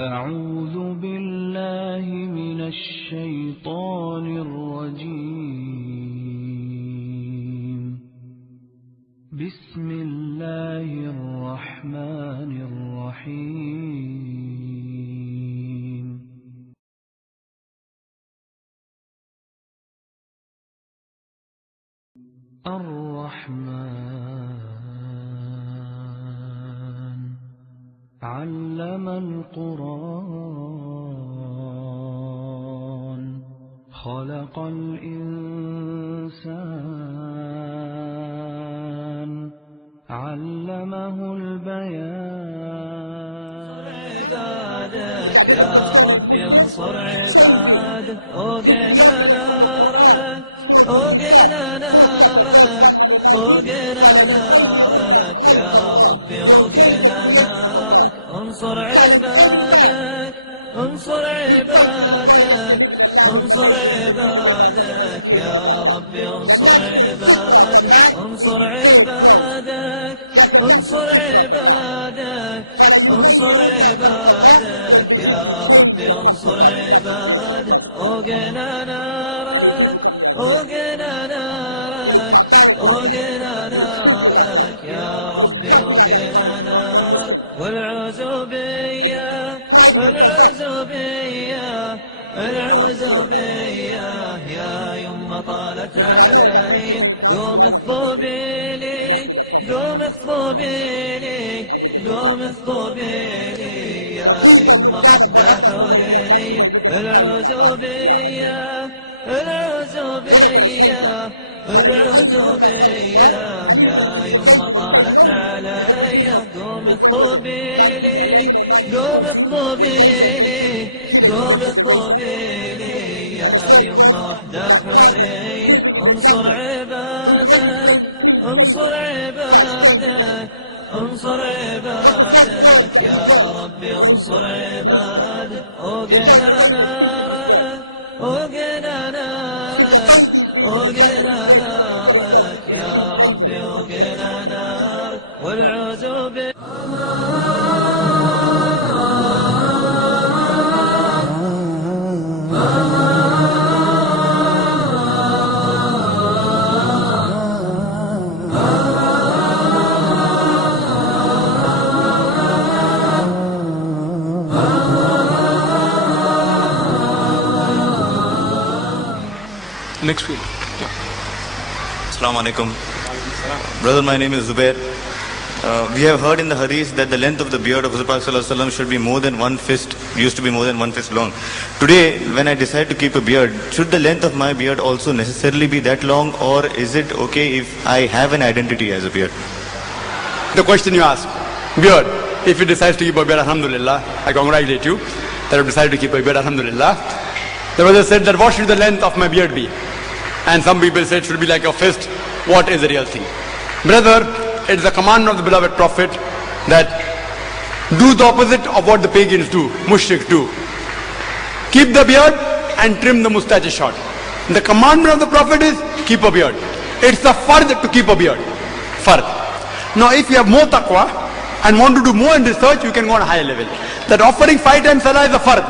أعوذ بالله من الشيطان الرجيم. بسم الله الرحمن الرحيم. الرحمن علم القرآن خلق الإنسان علمه البيان. عبادك يا ربي انصر عبادك وقنا نارك وقنا نارك وقنا نارك يا ربي وقنا نارك. انصر عبادك انصر عبادك انصر عبادك يا ربي انصر عبادك انصر عبادك انصر عبادك انصر عبادك يا ربي انصر عبادك. وقنا نارك وقنا نارك وقنا نارك يا ربي وقنا نارك. والعزوبية والعزوبية العزوبية يا يمه طالت علي. قوم اخطبي لي قوم اخطبي لي قوم اخطبي لي يا يمه وحدة حورية. العزوبية العزوبية العزوبية يا يمه طالت علي. قوم اخطبي لي قوم اخطبي لي قوم اخطبي لي يا يمه وحدة حورية. انصر عبادك انصر عبادك انصر عبادك يا ربي انصر عبادك. وقنا نارك وقنا نارك وقنا نارك يا ربي وقنا نارك. والعزوبية next week. Assalamu alaikum. Brother, my name is Zubair. We have heard in the hadith that the length of the beard of Prophet should be more than one fist, used to be more than one fist long. Today, when I decide to keep a beard, should the length of my beard also necessarily be that long, or is it okay if I have an identity as a beard? The question you asked, beard. If you decide to keep a beard, alhamdulillah, I congratulate you that you decided to keep a beard, alhamdulillah. The brother said that what should the length of my beard be? And some people say it should be like a fist. What is the real thing? Brother, it is the command of the beloved Prophet that do the opposite of what the pagans do, mushriks do. Keep the beard and trim the mustache short. The commandment of the Prophet is keep a beard. It's the fard to keep a beard. Fard. Now if you have more taqwa and want to do more in research, you can go on a higher level. That offering 5 times salah is a fard.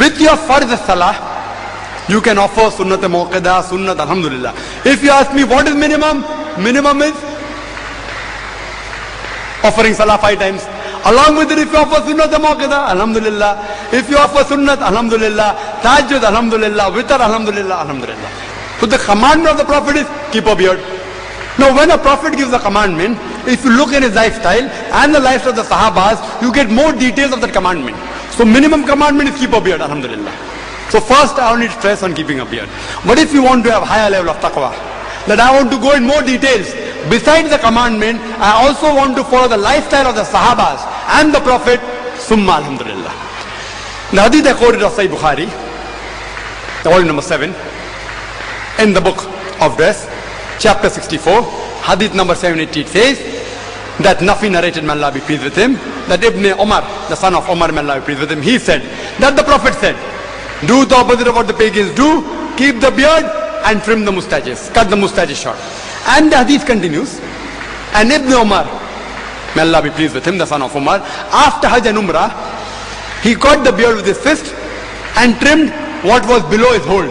With your fard salah, you can offer sunnat muqadda, sunnat alhamdulillah. If you ask me what is minimum, minimum is offering salah 5 times. Along with it, if you offer sunnat muqadda, alhamdulillah. If you offer sunnat, alhamdulillah. Tahajjud, alhamdulillah. Witr, alhamdulillah, alhamdulillah. So the commandment of the Prophet is keep a beard. Now when a Prophet gives a commandment, if you look in his lifestyle and the lifestyle of the Sahabas, you get more details of that commandment. So minimum commandment is keep a beard, alhamdulillah. So first I only stress on keeping a beard. But if you want to have higher level of taqwa, that I want to go in more details, besides the commandment, I also want to follow the lifestyle of the Sahabas and the Prophet, summa alhamdulillah. The hadith I quoted of Sahih Bukhari, the volume number 7, in the book of dress, chapter 64, hadith number 780, it says that Nafi narrated, may Allah be pleased with him, that Ibn Umar, the son of Umar, may Allah be pleased with him, he said that the Prophet said, do the opposite of what the pagans do, keep the beard and trim the mustaches, cut the mustaches short. And the hadith continues, and Ibn Umar, may Allah be pleased with him, the son of Umar, after Hajj and Umrah, He caught the beard with his fist and trimmed what was below his hold.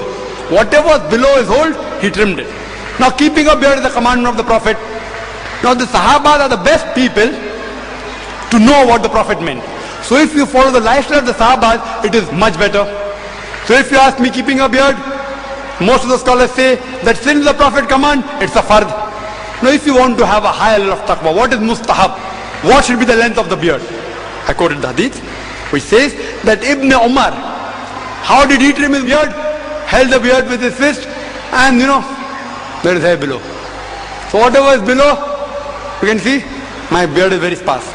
Whatever was below his hold, he trimmed it. Now keeping a beard is the commandment of the Prophet. Now the Sahabas are the best people to know what the Prophet meant. So if you follow the lifestyle of the Sahabas, it is much better. So if you ask me keeping a beard, most of the scholars say that since the Prophet command, it's a fard. Now if you want to have a higher level of taqwa, what is mustahab? What should be the length of the beard? I quoted the hadith, which says that Ibn Umar, how did he trim his beard? Held the beard with his fist and there is hair below. So whatever is below, you can see, my beard is very sparse.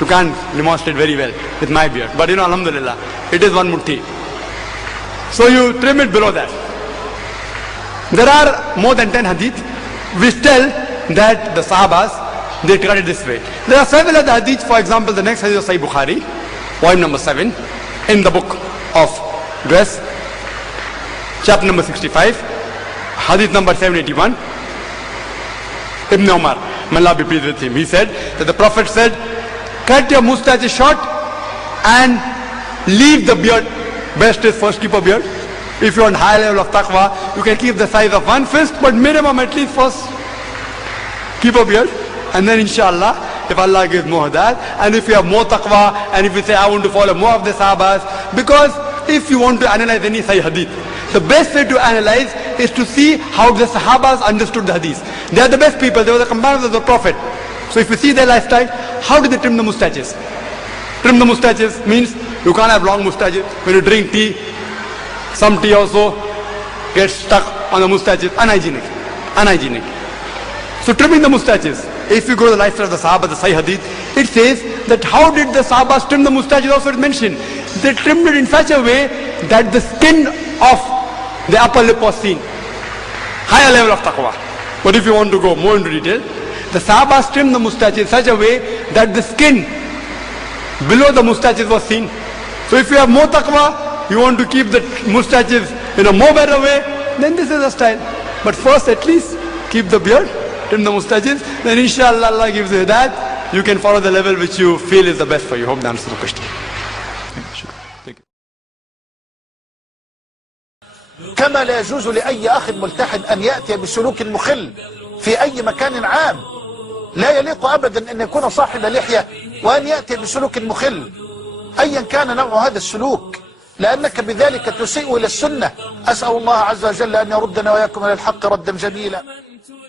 You can't demonstrate very well with my beard. But alhamdulillah, it is one mutti. So you trim it below that. There are more than 10 hadith which tell that the Sahabas, they cut it this way. There are several other hadith, for example, the next hadith of Sahih Bukhari, volume number 7, in the book of dress, chapter number 65, hadith number 781. Ibn Umar, may Allah be pleased with him, he said that the Prophet said, cut your mustache short and leave the beard. Best is first keep a beard. If you want high level of taqwa, you can keep the size of one fist, but minimum at least first keep a beard. And then inshallah, if Allah gives more that, and if you have more taqwa, and if you say I want to follow more of the Sahabas, because if you want to analyze any Sahih hadith, the best way to analyze is to see how the Sahabas understood the hadith. They are the best people, they were the companions of the Prophet. So if you see their lifestyle, how do they trim the mustaches? Trim the mustaches means you can't have long mustaches. When you drink tea, some tea also gets stuck on the mustaches. Unhygienic. So trimming the mustaches. If you go to the lifestyle of the Sahaba, the Sahih Hadith, it says that how did the Sahabas trim the mustaches, also it mentioned. They trimmed it in such a way that the skin of the upper lip was seen. Higher level of taqwa. But if you want to go more into detail, the Sahabas trimmed the mustaches in such a way that the skin below the mustaches was seen. So if you have more taqwa, you want to keep the mustaches in a more better way, then this is a style. But first at least keep the beard, trim the mustaches, then inshallah Allah gives you that, you can follow the level which you feel is the best for you. Hope that answers the question. Thank you. كما لا يجوز لأي أخ ملتحد أن يأتي بسلوك مخل في أي مكان عام. لا يليق أبدا أن يكون صاحب لحية وأن يأتي بسلوك مخل أيا كان نوع هذا السلوك، لأنك بذلك تسيء إلى السنة. أسأل الله عز وجل أن يردنا وإياكم إلى الحق ردا جميلا.